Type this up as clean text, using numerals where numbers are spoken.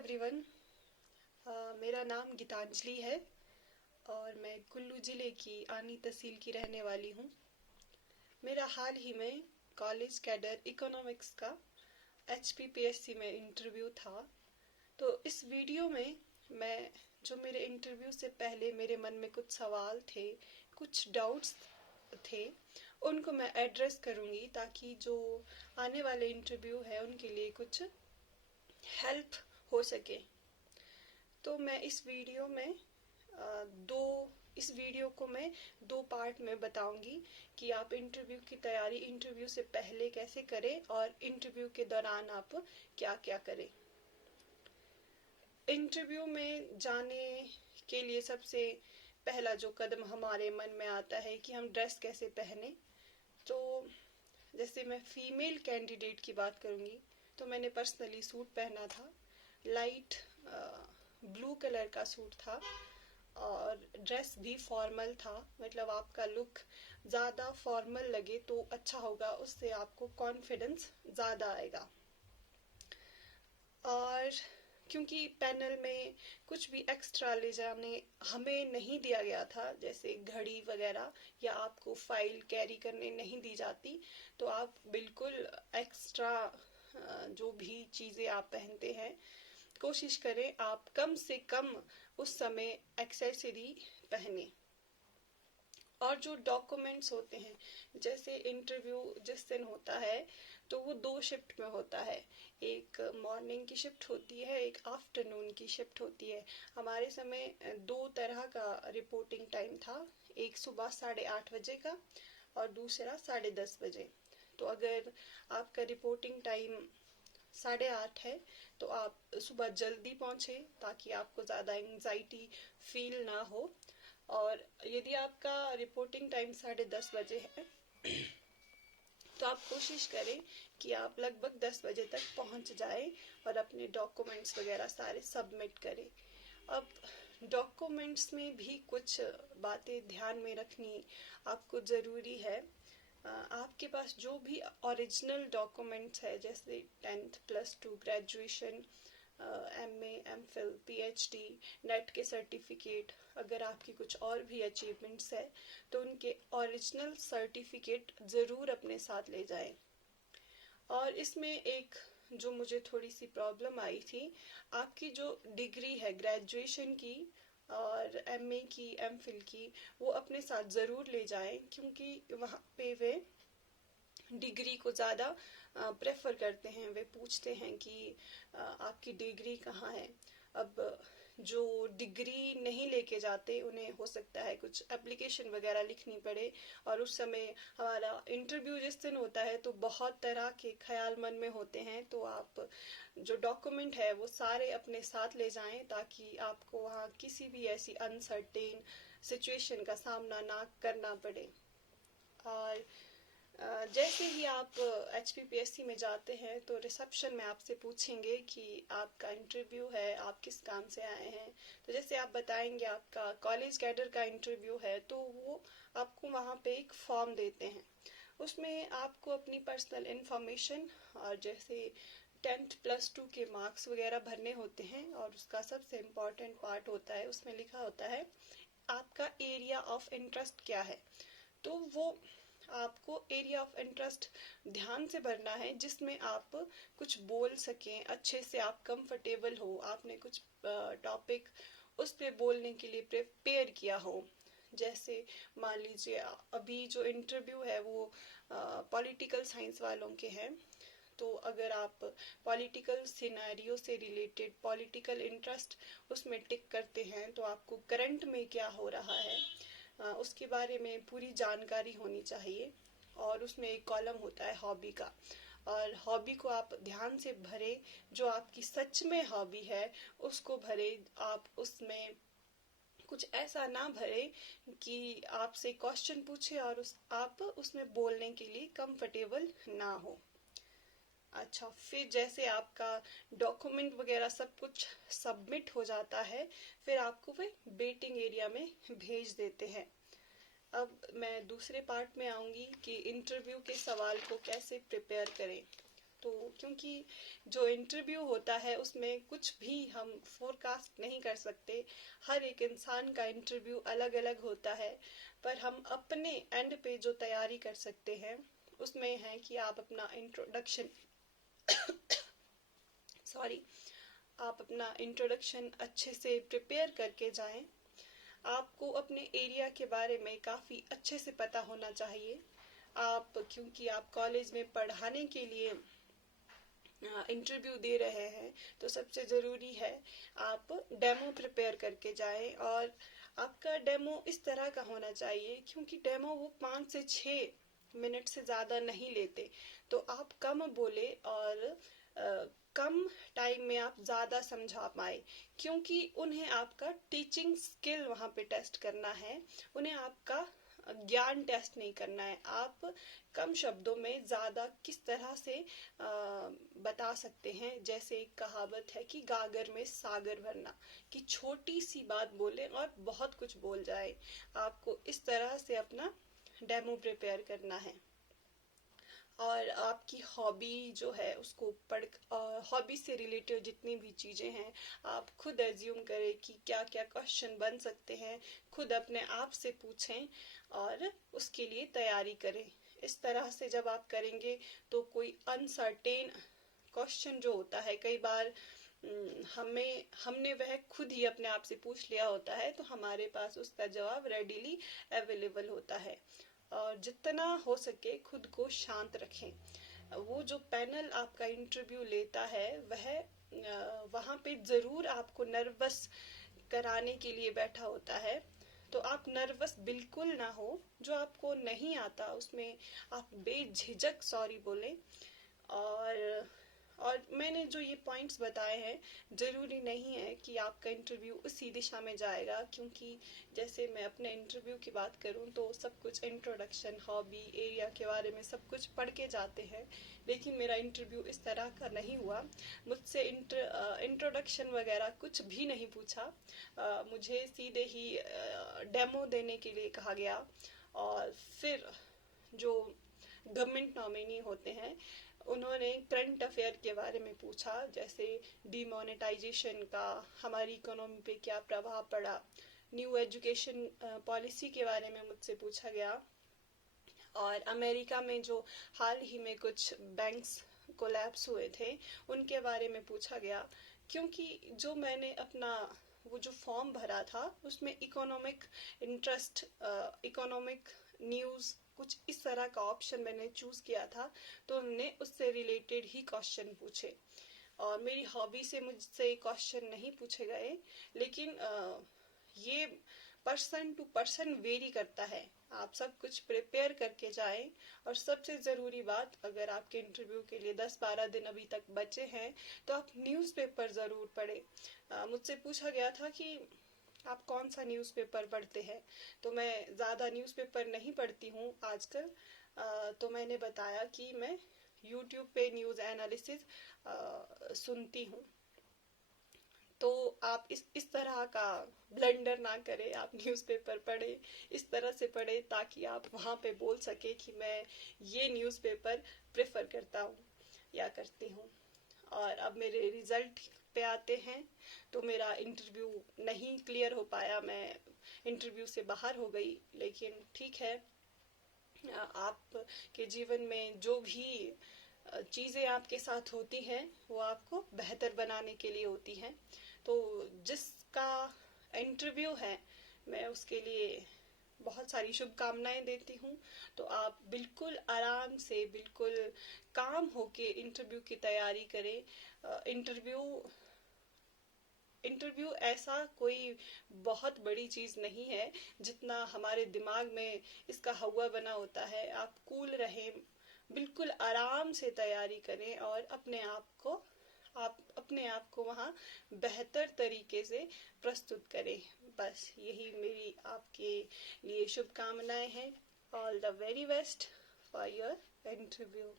Everyone. मेरा नाम गीतांजलि है और मैं कुल्लू ज़िले की आनी तहसील की रहने वाली हूँ। मेरा हाल ही में कॉलेज कैडर इकोनॉमिक्स का HPPSC में इंटरव्यू था। तो इस वीडियो में मैं जो मेरे इंटरव्यू से पहले मेरे मन में कुछ सवाल थे, कुछ डाउट्स थे, उनको मैं एड्रेस करूँगी ताकि जो आने वाले इंटरव्यू है उनके लिए कुछ हेल्प हो सके। तो मैं इस वीडियो में इस वीडियो को मैं दो पार्ट में बताऊंगी कि आप इंटरव्यू की तैयारी इंटरव्यू से पहले कैसे करें और इंटरव्यू के दौरान आप क्या क्या करें। इंटरव्यू में जाने के लिए सबसे पहला जो कदम हमारे मन में आता है कि हम ड्रेस कैसे पहने। तो जैसे मैं फीमेल कैंडिडेट की बात करूंगी तो मैंने पर्सनली सूट पहना था, लाइट ब्लू कलर का सूट था और ड्रेस भी फॉर्मल था। मतलब आपका लुक ज़्यादा फॉर्मल लगे तो अच्छा होगा, उससे आपको कॉन्फिडेंस ज़्यादा आएगा। और क्योंकि पैनल में कुछ भी एक्स्ट्रा ले जाने हमें नहीं दिया गया था, जैसे घड़ी वगैरह या आपको फाइल कैरी करने नहीं दी जाती, तो आप बिल्कुल एक्स्ट्रा जो भी चीज़ें आप पहनते हैं कोशिश करें आप कम से कम उस समय एक्सेसरी पहने। और जो डॉक्यूमेंट्स होते हैं, जैसे इंटरव्यू जिस दिन होता है तो वो दो शिफ्ट में होता है। एक मॉर्निंग की शिफ्ट होती है, एक आफ्टरनून की शिफ्ट होती है। हमारे समय दो तरह का रिपोर्टिंग टाइम था, एक सुबह 8:30 बजे का और दूसरा 10:30 बजे। तो अगर आपका रिपोर्टिंग टाइम 8:30 है तो आप सुबह जल्दी पहुंचे ताकि आपको ज़्यादा एंजाइटी फील ना हो। और यदि आपका रिपोर्टिंग टाइम 10:30 बजे है तो आप कोशिश करें कि आप लगभग 10 बजे तक पहुंच जाएं और अपने डॉक्यूमेंट्स वगैरह सारे सबमिट करें। अब डॉक्यूमेंट्स में भी कुछ बातें ध्यान में रखनी आपको ज़रूरी है। आपके पास जो भी ओरिजिनल डॉक्यूमेंट्स है, जैसे 10th+2 graduation, MA, MPhil, PhD, net के सर्टिफिकेट, अगर आपकी कुछ और भी अचीवमेंट्स है तो उनके ओरिजिनल सर्टिफिकेट ज़रूर अपने साथ ले जाएं। और इसमें एक जो मुझे थोड़ी सी प्रॉब्लम आई थी, आपकी जो डिग्री है ग्रेजुएशन की और MA की, MPhil की, वो अपने साथ ज़रूर ले जाएं, क्योंकि वहाँ पे वे डिग्री को ज़्यादा प्रेफर करते हैं। वे पूछते हैं कि आपकी डिग्री कहाँ है। अब जो डिग्री नहीं लेके जाते उन्हें हो सकता है कुछ एप्लीकेशन वगैरह लिखनी पड़े, और उस समय हमारा इंटरव्यू जिस दिन होता है तो बहुत तरह के ख्याल मन में होते हैं। तो आप जो डॉक्यूमेंट है वो सारे अपने साथ ले जाएं ताकि आपको वहाँ किसी भी ऐसी अनसर्टेन सिचुएशन का सामना ना करना पड़े। और जैसे ही आप HPPSC में जाते हैं तो रिसेप्शन में आपसे पूछेंगे कि आपका इंटरव्यू है, आप किस काम से आए हैं। तो जैसे आप बताएंगे आपका कॉलेज कैडर का इंटरव्यू है, तो वो आपको वहाँ पे एक फॉर्म देते हैं। उसमें आपको अपनी पर्सनल इन्फॉर्मेशन और जैसे 10th+2 के मार्क्स वगैरह भरने होते हैं। और उसका सबसे इम्पॉर्टेंट पार्ट होता है, उसमें लिखा होता है आपका एरिया ऑफ इंटरेस्ट क्या है। तो वो आपको एरिया ऑफ इंटरेस्ट ध्यान से भरना है, जिसमें आप कुछ बोल सकें अच्छे से, आप कंफर्टेबल हो, आपने कुछ टॉपिक उस पे बोलने के लिए प्रिपेयर किया हो। जैसे मान लीजिए अभी जो इंटरव्यू है वो पॉलिटिकल साइंस वालों के हैं, तो अगर आप पॉलिटिकल सिनेरियो से रिलेटेड पॉलिटिकल इंटरेस्ट उसमें टिक करते हैं तो आपको करंट में क्या हो रहा है उसके बारे में पूरी जानकारी होनी चाहिए। और उसमें एक कॉलम होता है हॉबी का, और हॉबी को आप ध्यान से भरें, जो आपकी सच में हॉबी है उसको भरें। आप उसमें कुछ ऐसा ना भरे कि आपसे क्वेश्चन पूछे और आप उसमें बोलने के लिए कंफर्टेबल ना हो। अच्छा, फिर जैसे आपका डॉक्यूमेंट वगैरह सब कुछ सबमिट हो जाता है, फिर आपको वे वेटिंग एरिया में भेज देते हैं। अब मैं दूसरे पार्ट में आऊंगी कि इंटरव्यू के सवाल को कैसे प्रिपेयर करें। तो क्योंकि जो इंटरव्यू होता है उसमें कुछ भी हम फोरकास्ट नहीं कर सकते, हर एक इंसान का इंटरव्यू अलग अलग होता है, पर हम अपने एंड पे जो तैयारी कर सकते हैं उसमें है कि आप अपना इंट्रोडक्शन सॉरी आप अपना इंट्रोडक्शन अच्छे से प्रिपेयर करके जाएं। आपको अपने एरिया के बारे में काफ़ी अच्छे से पता होना चाहिए। आप क्योंकि आप कॉलेज में पढ़ाने के लिए इंटरव्यू दे रहे हैं, तो सबसे ज़रूरी है आप डेमो प्रिपेयर करके जाएं। और आपका डेमो इस तरह का होना चाहिए, क्योंकि डेमो वो 5 से 6 मिनट से ज़्यादा नहीं लेते, तो आप कम बोले और कम टाइम में आप ज़्यादा समझा पाए, क्योंकि उन्हें आपका टीचिंग स्किल वहाँ पे टेस्ट करना है, उन्हें आपका ज्ञान टेस्ट नहीं करना है। आप कम शब्दों में ज़्यादा किस तरह से बता सकते हैं। जैसे एक कहावत है कि गागर में सागर भरना, कि छोटी सी बात बोले और बहुत कुछ बोल जाए। आपको इस तरह से अपना डेमो प्रिपेयर करना है। और आपकी हॉबी जो है उसको पढ़ हॉबी से रिलेटेड जितनी भी चीज़ें हैं आप खुद एज्यूम करें कि क्या क्या क्वेश्चन बन सकते हैं, खुद अपने आप से पूछें और उसके लिए तैयारी करें। इस तरह से जब आप करेंगे तो कोई अनसर्टेन क्वेश्चन जो होता है, कई बार हमने वह खुद ही अपने आप से पूछ लिया होता है, तो हमारे पास उसका जवाब रेडीली अवेलेबल होता है। और जितना हो सके खुद को शांत रखें। वो जो पैनल आपका इंटरव्यू लेता है वह वहाँ पे ज़रूर आपको नर्वस कराने के लिए बैठा होता है, तो आप नर्वस बिल्कुल ना हो। जो आपको नहीं आता उसमें आप बेझिझक सॉरी बोलें। और मैंने जो ये पॉइंट्स बताए हैं, ज़रूरी नहीं है कि आपका इंटरव्यू उसी दिशा में जाएगा, क्योंकि जैसे मैं अपने इंटरव्यू की बात करूं तो सब कुछ इंट्रोडक्शन, हॉबी, एरिया के बारे में सब कुछ पढ़ के जाते हैं, लेकिन मेरा इंटरव्यू इस तरह का नहीं हुआ। मुझसे इंट्रोडक्शन वगैरह कुछ भी नहीं पूछा। मुझे सीधे ही डेमो देने के लिए कहा गया। और फिर जो गवर्नमेंट नॉमिनी होते हैं उन्होंने करंट अफेयर के बारे में पूछा, जैसे डीमोनेटाइजेशन का हमारी इकोनॉमी पे क्या प्रभाव पड़ा, न्यू एजुकेशन पॉलिसी के बारे में मुझसे पूछा गया, और अमेरिका में जो हाल ही में कुछ बैंक्स कोलैप्स हुए थे उनके बारे में पूछा गया। क्योंकि जो मैंने अपना वो जो फॉर्म भरा था उसमें इकोनॉमिक इंटरेस्ट, इकोनॉमिक न्यूज़, कुछ इस तरह का ऑप्शन मैंने चूज़ किया था, तो उन्होंने उससे रिलेटेड ही क्वेश्चन पूछे। और मेरी हॉबी से मुझसे क्वेश्चन नहीं पूछे गए, लेकिन ये पर्सन टू पर्सन वेरी करता है। आप सब कुछ प्रिपेयर करके जाएं। और सबसे ज़रूरी बात, अगर आपके इंटरव्यू के लिए 10-12 दिन अभी तक बचे हैं तो आप न्यूज़पेपर ज़रूर पढ़ें। मुझसे पूछा गया था कि आप कौन सा न्यूज़पेपर पढ़ते हैं, तो मैं ज़्यादा न्यूज़पेपर नहीं पढ़ती हूँ आजकल। तो मैंने बताया कि मैं यूट्यूब पे न्यूज़ एनालिसिस सुनती हूँ। तो आप इस तरह का ब्लंडर ना करें, आप न्यूज़पेपर पढ़ें, इस तरह से पढ़ें ताकि आप वहाँ पे बोल सके कि मैं ये न्यूज़पेपर प्रेफर करता हूँ या करती हूँ। और अब मेरे रिजल्ट पे आते हैं, तो मेरा इंटरव्यू नहीं क्लियर हो पाया, मैं इंटरव्यू से बाहर हो गई, लेकिन ठीक है। आपके जीवन में जो भी चीज़ें आपके साथ होती हैं वो आपको बेहतर बनाने के लिए होती हैं। तो जिसका इंटरव्यू है मैं उसके लिए बहुत सारी शुभकामनाएं देती हूँ। तो आप बिल्कुल आराम से, बिल्कुल काम होके इंटरव्यू की तैयारी करें। इंटरव्यू ऐसा कोई बहुत बड़ी चीज़ नहीं है जितना हमारे दिमाग में इसका हवा बना होता है। आप कूल रहें, बिल्कुल आराम से तैयारी करें और आप अपने आप को वहाँ बेहतर तरीके से प्रस्तुत करें। बस यही मेरी आपके लिए शुभकामनाएं हैं। All the very best for your interview.